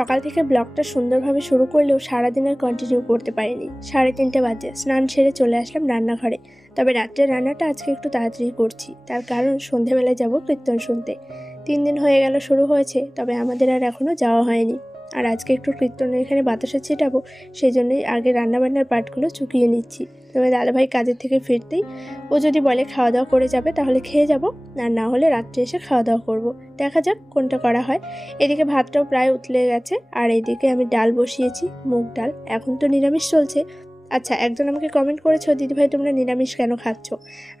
সকাল থেকে ব্লগটা সুন্দরভাবে শুরু করলেও সারাদিন আর কন্টিনিউ করতে পারিনি। 3:30 বাজে স্নান সেরে চলে আসলাম রান্নাঘরে। তবে রাত্রের রান্নাটা আজকে একটু তাড়াতাড়ি করছি, তার কারণ সন্ধেবেলায় যাব কীর্তন শুনতে। 3 দিন হয়ে গেল শুরু হয়েছে, তবে আমাদের আর এখনও যাওয়া হয়নি। আর আজকে একটু কীর্তনের এখানে বাতাসা ছিটাবো, সেই জন্যই আগে রান্নাবান্নার পার্টগুলো চুকিয়ে নিচ্ছি। তবে দাদাভাই কাজের থেকে ফিরতেই ও যদি বলে খাওয়া দাওয়া করে যাবে তাহলে খেয়ে যাব, আর না হলে রাত্রে এসে খাওয়া দাওয়া করব। দেখা যাক কোনটা করা হয়। এদিকে ভাতটাও প্রায় উতলে গেছে, আর এদিকে আমি ডাল বসিয়েছি, মুগ ডাল। এখন তো নিরামিষ চলছে। আচ্ছা, একজন আমাকে কমেন্ট করেছো, দিদিভাই তোমরা নিরামিষ কেন খাচ্ছ?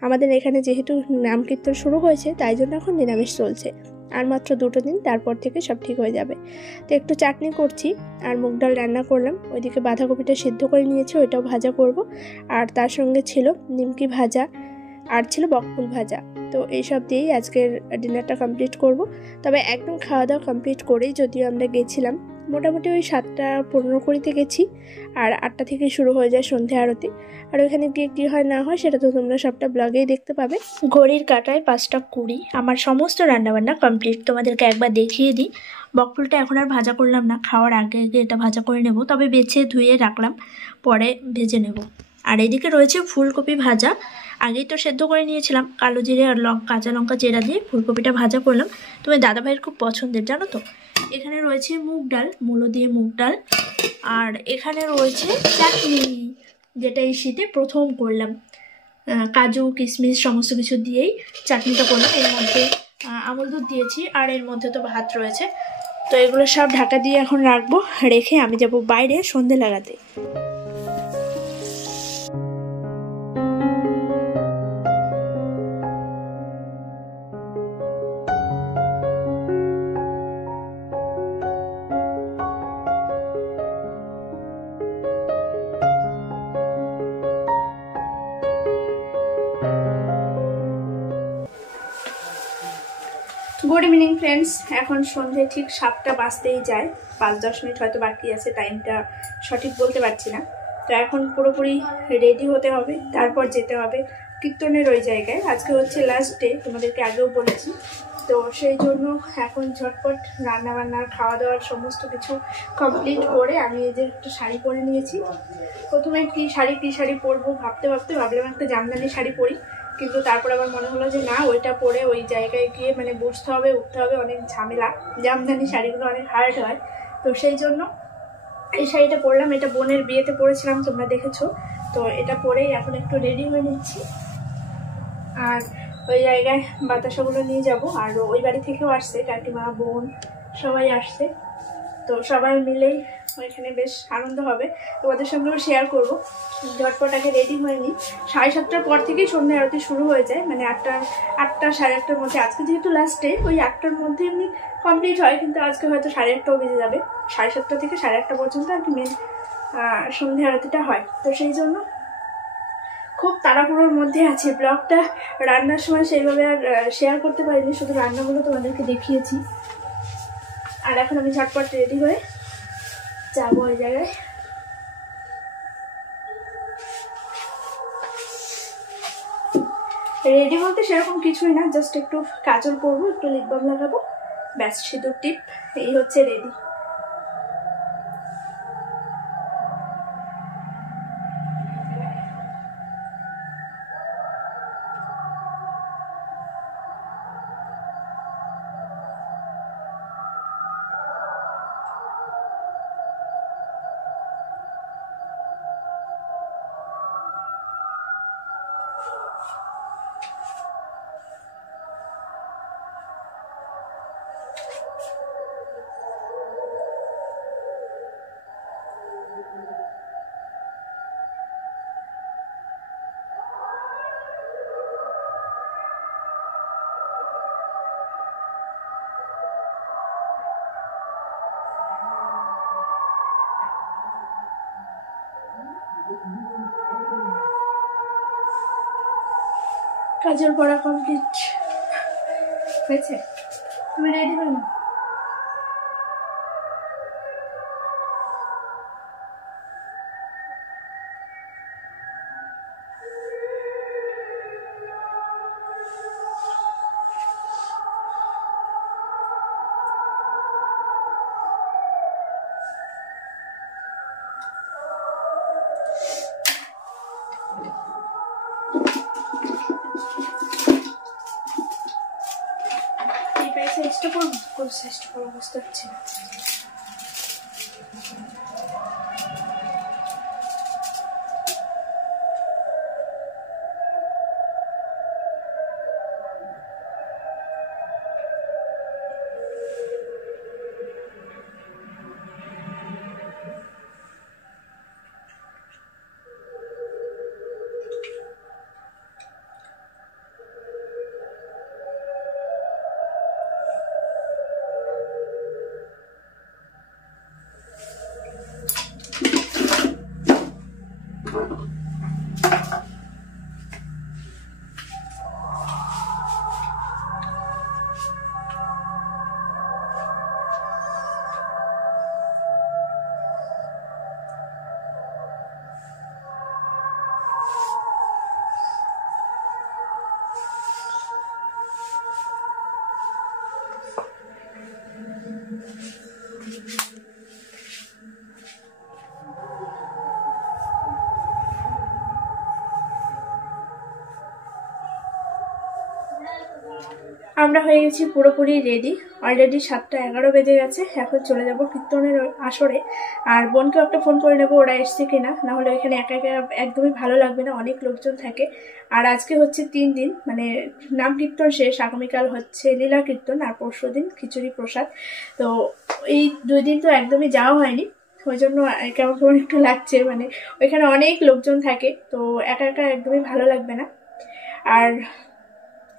আমাদের এখানে যেহেতু নাম কীর্তন শুরু হয়েছে, তাই জন্য এখন নিরামিষ চলছে। আর মাত্র 2 দিন, তারপর থেকে সব ঠিক হয়ে যাবে। তো একটু চাটনি করছি আর মুগ ডাল রান্না করলাম। ওইদিকে বাঁধাকপিটা সিদ্ধ করে নিয়েছি, ওইটাও ভাজা করব। আর তার সঙ্গে ছিল নিমকি ভাজা আর ছিল বকফুল ভাজা। তো এইসব দিয়েই আজকের ডিনারটা কমপ্লিট করব। তবে একদম খাওয়া দাওয়া কমপ্লিট করেই যদিও আমরা গেছিলাম, মোটামুটি ওই 7:15 গেছি। আর 8টা থেকে শুরু হয়ে যায় সন্ধে আরতি। আর ওইখানে গিয়ে কী হয় না হয় সেটা তো তোমরা সবটা ব্লগেই দেখতে পাবে। ঘড়ির কাঁটায় 5:20। আমার সমস্ত রান্নাবান্না কমপ্লিট। তোমাদেরকে একবার দেখিয়ে দিই। বকফুলটা এখন আর ভাজা করলাম না, খাওয়ার আগে আগে এটা ভাজা করে নেব। তবে বেছে ধুয়ে রাখলাম, পরে ভেজে নেব। আর এদিকে রয়েছে ফুলকপি ভাজা। আগেই তো সেদ্ধ করে নিয়েছিলাম, কালো জিরে আর কাঁচা লঙ্কা চেরা দিয়ে ফুলকপিটা ভাজা করলাম। তুমি দাদাভাইয়ের খুব পছন্দের, জানো তো। এখানে রয়েছে মুগ ডাল, মূলো দিয়ে মুগ ডাল। আর এখানে রয়েছে চাটনি, যেটা এই শীতে প্রথম করলাম। কাজু কিশমিশ সমস্ত কিছু দিয়েই চাটনিটা করলাম। এর মধ্যে আমুল দুধ দিয়েছি, আর এর মধ্যে তো ভাত রয়েছে। তো এগুলো সব ঢাকা দিয়ে এখন রাখবো, রেখে আমি যাব বাইরে সন্ধে লাগাতে। Good evening friends. এখন সন্ধে ঠিক 7টা বাজতেই যায়, 5-10 মিনিট হয়তো বাকি আছে, টাইমটা সঠিক বলতে পারছি না। তো এখন পুরোপুরি রেডি হতে হবে, তারপর যেতে হবে কীর্তনের ওই জায়গায়। আজকে হচ্ছে লাস্ট ডে, তোমাদেরকে আগেও বলেছি। তো সেই জন্য এখন ঝটপট রান্নাবান্নার খাওয়া দাওয়ার সমস্ত কিছু কমপ্লিট করে আমি এই যে একটা শাড়ি পরে নিয়েছি। প্রথমে কী শাড়ি পরবো ভাবলাম একটা জামদানি শাড়ি পরি, কিন্তু তারপর আবার মনে হলো যে না, ওইটা পরে ওই জায়গায় গিয়ে মানে বসতে হবে, উঠতে হবে, অনেক ঝামেলা। জামদানি শাড়িগুলো অনেক হার্ড হয়। তো সেই জন্য এই শাড়িটা পরলাম। এটা বোনের বিয়েতে পরেছিলাম, তোমরা দেখেছো। তো এটা পরেই এখন একটু রেডি হয়ে নিচ্ছি। আর ওই জায়গায় বাতাসাগুলো নিয়ে যাব। আর ওই বাড়ি থেকেও আসছে, কাকিমা বোন সবাই আসছে। তো সবাই মিলেই ওইখানে বেশ আনন্দ হবে, তোমাদের সঙ্গেও শেয়ার করবো। ঝটপট আগে রেডি হয়ে নিই। 7:30টার পর থেকেই সন্ধ্যা আরতি শুরু হয়ে যায়, মানে 8টা 8:30টার মধ্যে। আজকে যেহেতু লাস্ট ডে, ওই 8টার মধ্যে এমনি কমপ্লিট হয়, কিন্তু আজকে হয়তো 8:30টাও বেজে যাবে। 7:30টা থেকে 8:30 পর্যন্ত আর কি মেন সন্ধ্যা আরতিটা হয়। তো সেই জন্য খুব তাড়াহুড়োর মধ্যে আছে। ব্লগটা রান্নার সময় সেইভাবে আর শেয়ার করতে পারিনি, শুধু রান্নাগুলো তোমাদেরকে দেখিয়েছি। আর এখন আমি ঝটপট রেডি হয়ে যাবো ওই জায়গায়। রেডি বলতে সেরকম কিছুই না, জাস্ট একটু কাজল করবো, একটু লিপ বাম লাগাবো, ব্যাস, সিঁদুর টিপ, এই হচ্ছে রেডি। কাজল পড়া কমপ্লিট হয়েছে, তুমি রেডি হয়ে না? চেষ্টা করে বুঝতে পারছি না। আমরা হয়ে গেছি পুরোপুরি রেডি। অলরেডি 7টা 11 বেজে গেছে। এখন চলে যাব কীর্তনের আসরে। আর বোনকেও একটা ফোন করে নেবো ওরা এসছে কিনা, না হলে এখানে একা একা একদমই ভালো লাগবে না, অনেক লোকজন থাকে। আর আজকে হচ্ছে 3 দিন, মানে নাম কীর্তন শেষ, আগামীকাল হচ্ছে লীলা কীর্তন, আর পরশু দিন খিচুড়ি প্রসাদ। তো এই 2 দিন তো একদমই যাওয়া হয়নি, ওই জন্য কেমন কেমন একটু লাগছে, মানে ওইখানে অনেক লোকজন থাকে, তো একা একা একদমই ভালো লাগবে না। আর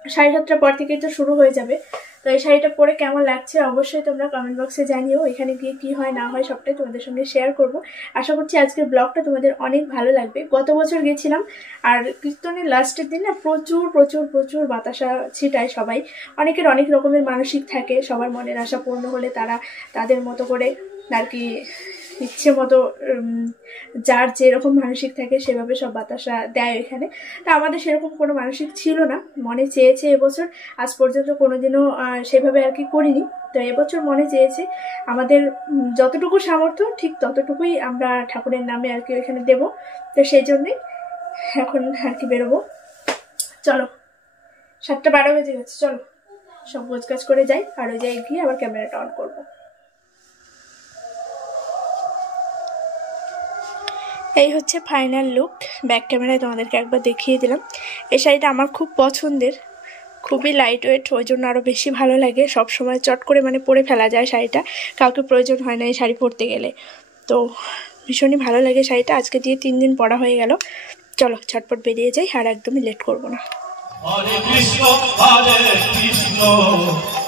7:30টার পর থেকেই তো শুরু হয়ে যাবে। তো এই শাড়িটা পরে কেমন লাগছে অবশ্যই তোমরা কমেন্ট বক্সে জানিও। এখানে গিয়ে কি হয় না হয় সবটাই তোমাদের সঙ্গে শেয়ার করব। আশা করছি আজকের ব্লগটা তোমাদের অনেক ভালো লাগবে। গত বছর গেছিলাম, আর কীর্তনের লাস্টের দিন না প্রচুর প্রচুর প্রচুর বাতাসা ছিটায় সবাই। অনেকের অনেক রকমের মানসিক থাকে, সবার মনের আশা পূর্ণ হলে তারা তাদের মতো করে আর কি ইচ্ছে মতো যার যেরকম মানসিক থাকে সেভাবে সব বাতাসা দেয় এখানে। তা আমাদের সেরকম কোনো মানসিক ছিল না, মনে চেয়েছে এবছর, আজ পর্যন্ত কোনোদিনও সেভাবে আর কি করিনি। তো এবছর মনে চেয়েছে, আমাদের যতটুকু সামর্থ্য ঠিক ততটুকুই আমরা ঠাকুরের নামে আর কি এখানে দেবো। তো সেই জন্যই এখন আর কি বেরোবো। চলো 7টা 12 বেজে গেছে, চলো সব গোছগাছ করে যাই, আর ওই জায়গায় গিয়ে আবার ক্যামেরাটা অন করবো। এই হচ্ছে ফাইনাল লুক, ব্যাক ক্যামেরায় তোমাদেরকে একবার দেখিয়ে দিলাম। এই শাড়িটা আমার খুব পছন্দের, খুবই লাইট ওয়েট, ওই জন্য আরও বেশি ভালো লাগে। সব সময় চট করে মানে পরে ফেলা যায় শাড়িটা, কাউকে প্রয়োজন হয় না এই শাড়ি পরতে গেলে। তো ভীষণই ভালো লাগে শাড়িটা। আজকে দিয়ে 3 দিন পরা হয়ে গেল। চলো ঝটপট বেরিয়ে যাই, আর একদমই লেট করবো না। হরে কৃষ্ণ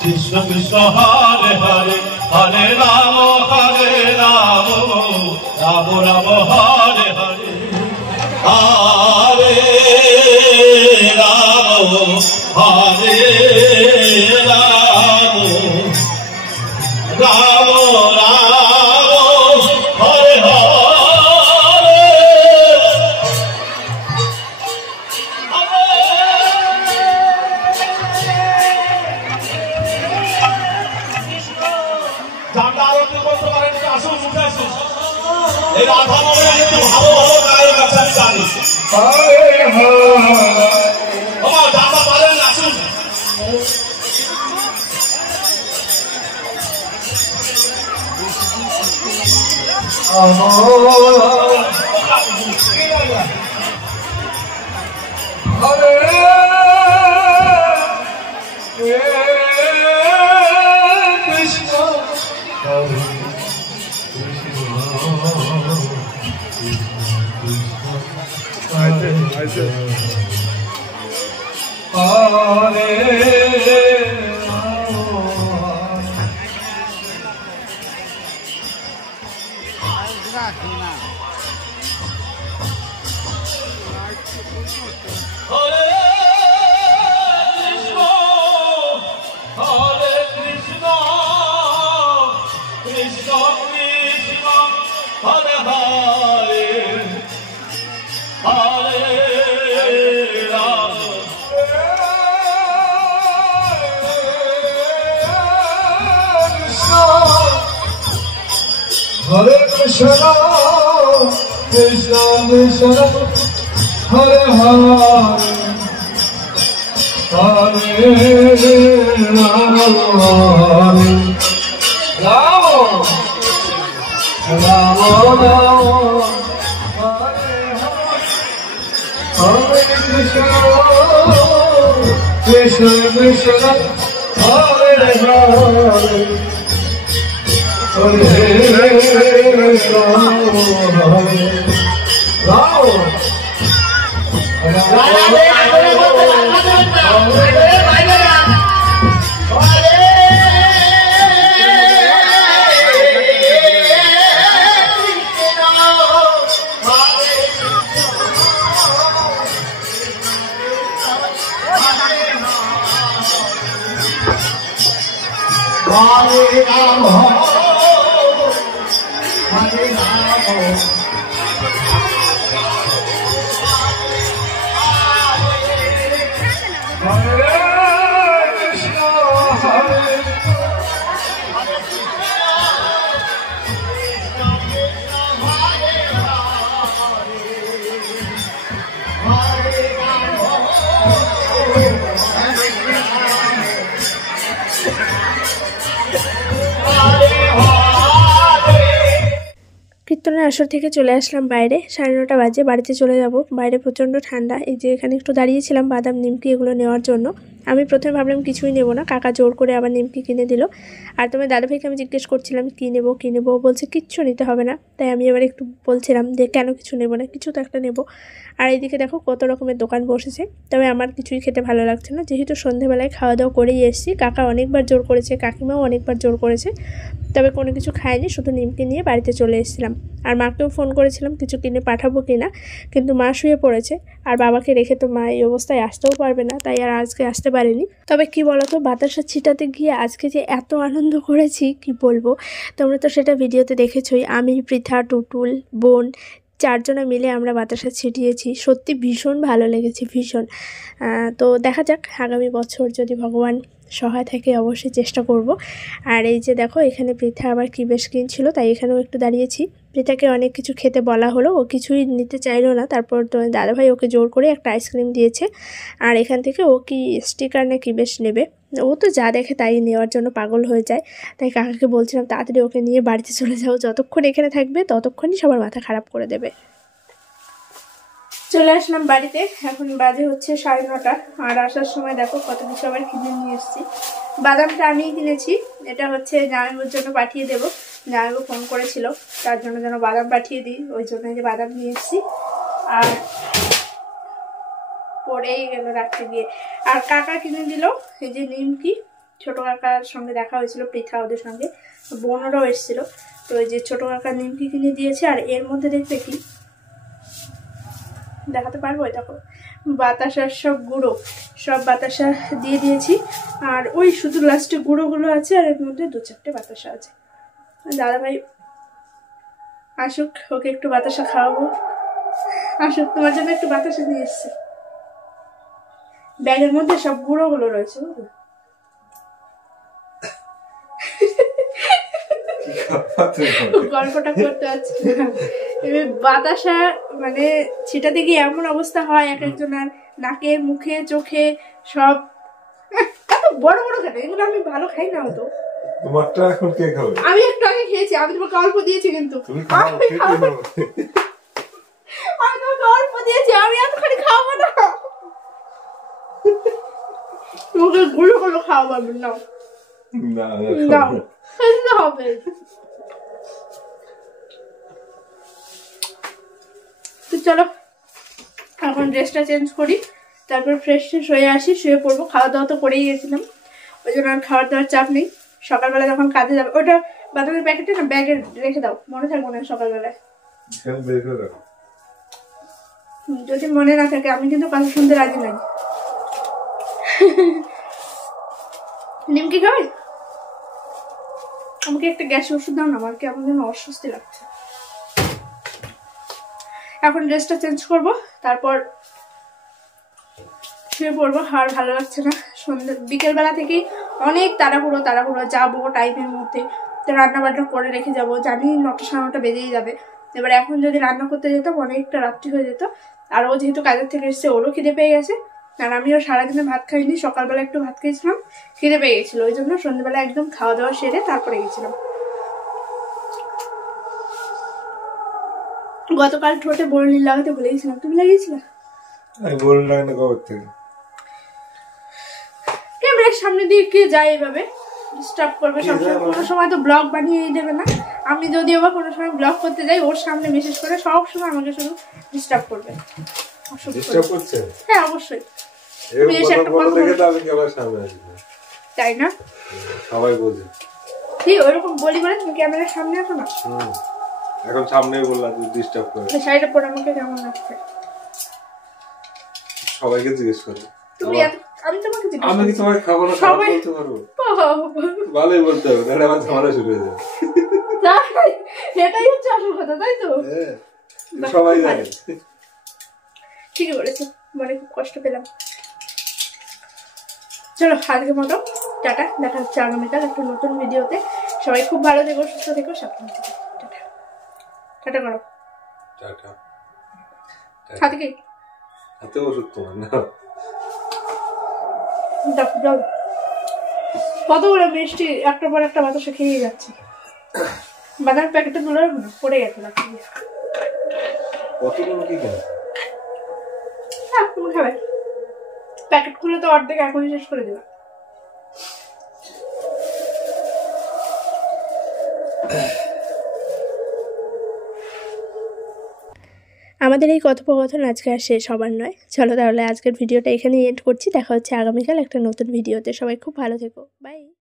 কৃষ্ণ কৃষ্ণ হরে হরে, হরে রাম রাম রাম হরে হরে, হরে রাম হরে রাম রাম রাম হরে হরে। এই রাধা মনে একটু ভালো ভালো গায়ক আছে আমি জানি। আমার দাদা পারেন আসুন। Hare Krishna, Krishna Krishna, Hare Hare, Hare Rama, Krishna Krishna Hare Hare Hare কীর্তনের আসর থেকে চলে আসলাম বাইরে, 9:30 বাজে। বাড়িতে চলে যাব। বাইরে প্রচণ্ড ঠান্ডা। এই যে এখানে একটু দাঁড়িয়েছিলাম বাদাম নিমকি এগুলো নেওয়ার জন্য। আমি প্রথমে ভাবলাম কিছুই নেব না, কাকা জোর করে আবার নিমকি কিনে দিল। আর তোমার দাদাভাইকে আমি জিজ্ঞেস করছিলাম কী নেবো, বলছে কিচ্ছু নিতে হবে না। তাই আমি এবার একটু বলছিলাম যে কেন কিছু নেব না, কিছু তো একটা নেব। আর এইদিকে দেখো কত রকমের দোকান বসেছে। তবে আমার কিছুই খেতে ভালো লাগছে না, যেহেতু সন্ধেবেলায় খাওয়া দাওয়া করেই এসেছি। কাকা অনেকবার জোর করেছে, কাকিমাও অনেকবার জোর করেছে, তবে কোনো কিছু খাইনি, শুধু নিমকি নিয়ে বাড়িতে চলে এসেছিলাম। আর মাকেও ফোন করেছিলাম কিছু কিনে পাঠাবো কিনা, কিন্তু মা শুয়ে পড়েছে। আর বাবাকে রেখে তো মা এই অবস্থায় আসতেও পারবে না, তাই আর আজকে আসতে পারেনি। তবে কি বলতো, বাতাসা ছিটাতে গিয়ে আজকে যে এত আনন্দ করেছি কি বলবো। তোমরা তো সেটা ভিডিওতে দেখেছোই। আমি, পৃথা, টুটুল, বোন 4 জনে মিলে আমরা বাতাসা ছিটিয়েছি। সত্যি ভীষণ ভালো লেগেছে, ভীষণ। তো দেখা যাক আগামী বছর যদি ভগবান সহায় থাকে অবশ্যই চেষ্টা করব। আর এই যে দেখো এখানে পৃথা আবার কি বেশ কিনছিল, তাই এখানেও একটু দাঁড়িয়েছি। পৃথাকে অনেক কিছু খেতে বলা হলো, ও কিছুই নিতে চাইলো না। তারপর তো দাদাভাই ওকে জোর করে একটা আইসক্রিম দিয়েছে। আর এখান থেকে ও কি স্টিকার না কি বেশ নেবে। ও তো যা দেখে তাই নেওয়ার জন্য পাগল হয়ে যায়। তাই কাকাকে বলছিলাম তাড়াতাড়ি ওকে নিয়ে বাড়িতে চলে যাও, যতক্ষণ এখানে থাকবে ততক্ষণই সবার মাথা খারাপ করে দেবে। চলে আসলাম বাড়িতে, এখন বাজে হচ্ছে 9:30। আর আসার সময় দেখো কত কিছু আবার কিনে নিয়ে এসেছি। বাদামটা আমিই কিনেছি, এটা হচ্ছে জামাইবুর জন্য পাঠিয়ে দেবো। জামাইবু ফোন করেছিল তার জন্য যেন বাদাম পাঠিয়ে দিই, ওই জন্য যে বাদাম নিয়ে এসেছি। আর পরেই গেল রাখতে গিয়ে। আর কাকা কিনে দিল এই যে নিমকি, ছোট কাকার সঙ্গে দেখা হয়েছিল, পৃথা ওদের সঙ্গে, বোনরাও এসেছিল। তো এই যে ছোট কাকার নিমকি কিনে দিয়েছে। আর এর মধ্যে দেখবে কি দেখাতে পারবো, দেখো বাতাসার সব গুঁড়ো, সব বাতাসা দিয়ে দিয়েছি। আর ওই শুধু লাস্টে গুঁড়োগুলো আছে, আর এর মধ্যে 2-4টে বাতাসা আছে। দাদাভাই আসুক, ওকে একটু বাতাসা খাওয়াবো। আসুক, তোমার জন্য একটু বাতাসা নিয়ে এসছে। ব্যাগের মধ্যে সব গুঁড়োগুলো রয়েছে, বুঝলো? গল্পটা করতে পারছি না। বাতাসা মানে ছিটাতে গিয়ে এমন অবস্থা হয় এক একজনের, নাকে, মুখে, চোখে সব। এত বড় বড় কেন এগুলো? আমি ভালো খাই না অত। তোমারটা এখন কে খাবে? আমি একটু আগে খেয়েছি, আমি তোমাকে অল্প দিয়েছি, কিন্তু আমি তোমাকে অল্প দিয়েছি, আমি এতখানি খাওয়াবো না। তোমাকে গুঁড়ো গুলো খাওয়া পারবেন না, খেতে হবে। চলো এখন ড্রেসটা চেঞ্জ করি, তারপর ফ্রেশ হয়ে আসি, শুয়ে পড়বো। খাওয়া দাওয়া তো করেই গেছিলাম, ওই জন্য আর খাওয়ার দাওয়ার চাপ নেই। সকালবেলা যখন কাজে যাবে, ওটা বাদামের প্যাকেটে না ব্যাগে রেখে দাও, মনে থাকবো না সকালবেলায়। যদি মনে না থাকে আমি কিন্তু কথা শুনতে রাজি নাই। নিমকি খাবে? আমাকে একটা গ্যাসের ওষুধ দাও না, আমার কেমন যেন অস্বস্তি লাগছে। এখন ড্রেসটা চেঞ্জ করব, তারপর শুয়ে পড়বো। আর ভালো লাগছে না, সন্ধ্যে বিকেলবেলা থেকেই অনেক তাড়াহুড়ো যাবো টাইমের মধ্যে, তো রান্না বান্না করে রেখে যাবো, জানি 9টা 9:30 বেজেই যাবে। এবার এখন যদি রান্না করতে যেতাম অনেকটা রাত্রি হয়ে যেত। আর ও যেহেতু কাজের থেকে এসছে, ওরও খিদে পেয়ে গেছে। আর আমিও সারাদিনে ভাত খাইনি, সকালবেলা একটু ভাত খেয়েছিলাম, খিদে পেয়ে গেছিলো, ওই জন্য সন্ধ্যেবেলা একদম খাওয়া দাওয়া সেরে তারপরে গেছিলাম। গতকাল ঠোঁটে বরণি লাগাতে ভুলে গেছিলাম, তুমি লাগিয়েছিলে? আমি বলুন না কেন কবে থেকে? ক্যামেরার সামনে দিয়ে কে যায় এভাবে ডিস্টার্ব করবে সবসময়? কোনো সময় তো ব্লগ বানিয়েই দেবে না। আমি যদি আবার কোনো সময় ব্লগ করতে যাই ওর সামনে বিশেষ করে সব সময় আমাকে শুধু ডিস্টার্ব করবে। ডিস্টার্ব করছে? হ্যাঁ অবশ্যই। এরকম কথা বলা দেখে তো আমি ক্যামেরার সামনে আসি না। তাই না? সবাই বোঝে। ঠিক ওরকম বলি বলে তুমি ক্যামেরার সামনে আসো না। এখন সামনেই বললা তুই ডিস্টার্ব করে। শাড়িটা পরে আমাকে কেমন লাগছে? সবাইকে জিজ্ঞেস করো। তুমি আমি তোমাকে জিজ্ঞেস আমি কি তোমাকে খাবো না সবাই বলতে পারবো? ভালোই বলতে হবে, তাহলে আমার ঝামেলা শুরু হয়ে যাবে। এটাই হচ্ছে আসল কথা, তাই তো? সবাই জানে। ঠিকই বলেছো, মানে খুব কষ্ট পেলাম। চলো আজকের মতো টাটা, দেখা হচ্ছে আগামীকাল একটা নতুন ভিডিওতে। সবাই খুব ভালো থেকো, সুস্থ থেকো, সাবধানে থেকো। টাটা টাটা করো। টাটা। হাতে কি হাতে ওষুধ তোমার না? দাও কতগুলো মিষ্টি একটার পর একটা বাতাসে খেয়ে যাচ্ছে। বাদামের প্যাকেটটা তুলে রাখবো না, পড়ে গেছে রাখতে গিয়ে। কতগুলো কি কেন? হ্যাঁ তুমি খাবে, প্যাকেট খুলে তো অর্ধেক এখনই শেষ করে দেবা। আমাদের এই কথোপকথন আজকে আর শেষ হবার নয়। চলো তাহলে আজকের ভিডিওটা এখানেই এন্ড করছি। দেখা হচ্ছে আগামীকাল একটা নতুন ভিডিওতে। সবাই খুব ভালো থেকো, বাই।